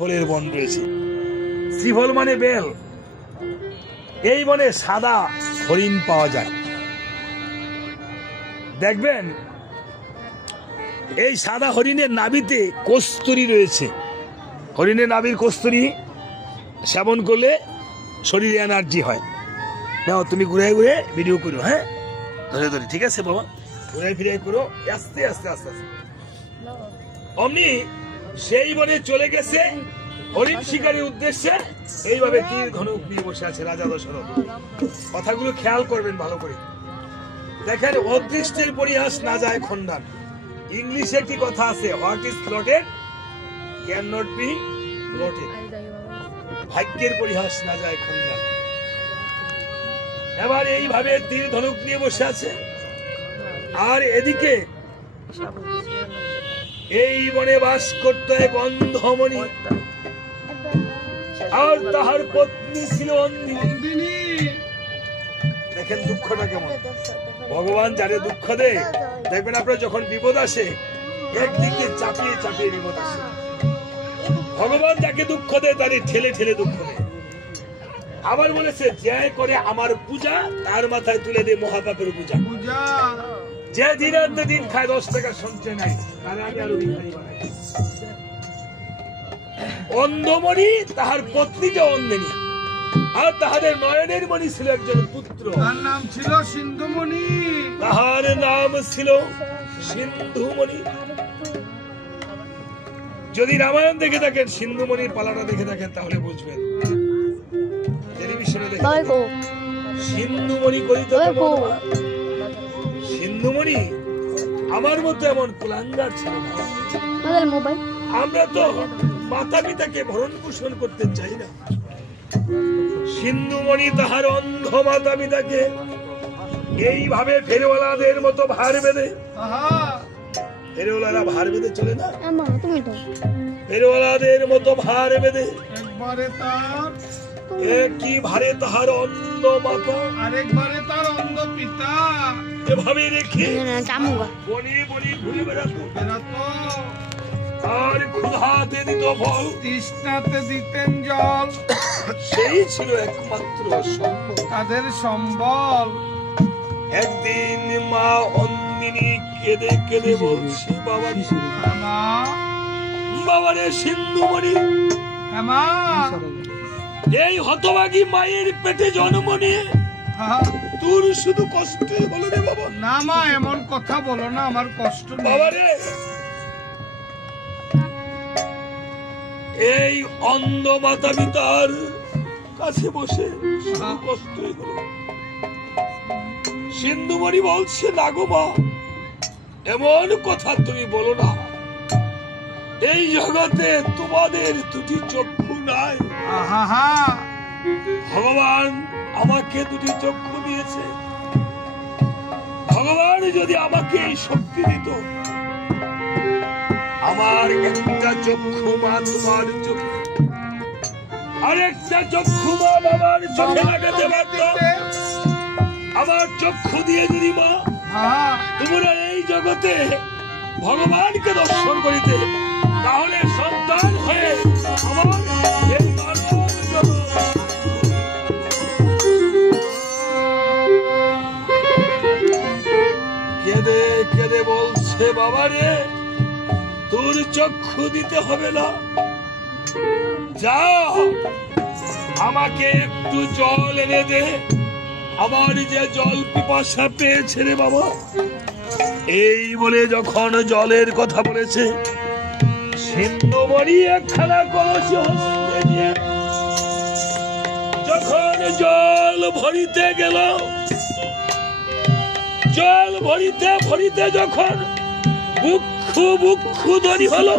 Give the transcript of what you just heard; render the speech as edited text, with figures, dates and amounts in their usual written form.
ফলের বন রয়েছে। শ্রীফল মানে বেল। এই বনে সাদা হরিণ পাওয়া যায়। দেখবেন এই সাদা হরিণের নাভিতে কস্তুরী রয়েছে। হরিণের নাভির কস্তুরী সেবন করলে শরীরে এনার্জি হয়। নাও তুমি ঘুরে ঘুরে ভিডিও করো, হ্যাঁ ধরে ধরে, ঠিক আছে বাবা, ঘুরে ফিরে করো, আস্তে আস্তে আস্তে আস্তে। অমনি সেই বনে চলে গেছে হরিণ শিকারের উদ্দেশ্যে। এইভাবে তীর ধনুক নিয়ে বসে আছে রাজা দশরথ। কথাগুলো খেয়াল করবেন ভালো করে। দেখেন, অদৃষ্টের পরিহাস না যায় খণ্ডান। ইংলিশে একটি কথা আছে, what is plotted can not be plotted. ভাগ্যের পরিহাস না যায় খণ্ডান। এবার এইভাবে তীর ধনুক নিয়ে বসে আছে। আর এদিকে এই বনে বাস করত এক অন্ধমণি, আর তাহার পত্নী ছিল অন্ধিনী। দেখেন দুঃখটা কেমন। ভগবান যারে দুঃখ দেয়, দেখবেন আপনার যখন বিপদ আসে একদিকে চাপিয়ে চাপিয়ে বিপদ আসে। ভগবান যাকে দুঃখ দেয় তারে ঠেলে ঠেলে দুঃখ দেয়। আবার বলেছে, যে করে আমার পূজা তার মাথায় তুলে দেয় মহাপাপের পূজা। যে দিনান্তে দিন খায় 10 টাকা সঞ্চয় নাই, তার আগে আরো ভিখারি বানায়। অন্ধমণি তাহার পত্নীটা অন্ধেনী, আর তাহাদের নয়নের মণি ছিল একজন পুত্র, তার নাম ছিল সিন্ধুমণি। তাহার নাম ছিল সিন্ধুমণি। যদি রামায়ণ দেখে থাকেন, সিন্ধুমণির পালাটা দেখে থাকেন, তাহলে বুঝবেন। টেলিভিশনে দেখে সিন্ধুমণি করিত সিন্ধুমণি আমার মতো এমন কুলাঙ্গার ছিল না। আমরা তো মাতা পিতাকে ভরণ পোষণ করতে চাই না। সিন্ধুমণি তাহার অন্ধ মাতা পিতাকে এইভাবে ফেরিওয়ালাদের মতো ভার বেঁধে, ফেরিওয়ালারা ভার বেঁধে চলে না, ফেরিওয়ালাদের মতো ভার বেঁধে একই ভারে তাহার অন্ধ মাতা, আরেকবারে তার অন্ধ পিতা এভাবে রেখে বনে বনে ঘুরে বেড়াতো। আর ক্ষুধাতে দিত ফল, তৃষ্ণাতে দিতেন জল। সেই ছিল একমাত্র সম্বল, তাদের সম্বল। একদিন মা অন্দিনী কেঁদে কেঁদে বলছে, বাবারে সিন্ধুমণি, এই হতভাগী মায়ের পেটে জন্ম নিয়ে তোর শুধু কষ্ট হলো রে বাবা। না মা, এমন কথা বলো না, আমার কষ্ট বাবারে। এই অন্ধ মাতা পিতার কাছে বসে শুধু কষ্ট হলো। সিন্ধুমণি বলছে, না গো মা, এমন কথা তুমি বলো না। এই জগতে তোমাদের দুটি চক্ষু নাই। ভগবান আমাকে দুটি চক্ষু দিয়েছে। ভগবান যদি আমাকে এই শক্তি দিত, আমার একটা চক্ষু মা তোমার চোখে, আরেকটা চক্ষু মা বাবার চোখে লাগাতে পারত। আমার চক্ষু দিয়ে যদি মা তোমরা এই জগতে ভগবানকে দর্শন করিতে, তাহলে সন্তান হয়ে আমার এই কেঁদে কেঁদে বলছে, বাবারে তোর চক্ষু দিতে হবে না, যা আমাকে একটু জল এনে দে, আমার যে জল পিপাসা পেয়েছে রে বাবা। এই বলে যখন জলের কথা বলেছে, সিন্ধুমণি একখানা কলসি হস্তে নিয়ে যখন জল ভরিতে গেল, জল ভরিতে ভরিতে যখন বুক্ষু বুক্ষু ধ্বনি হলো,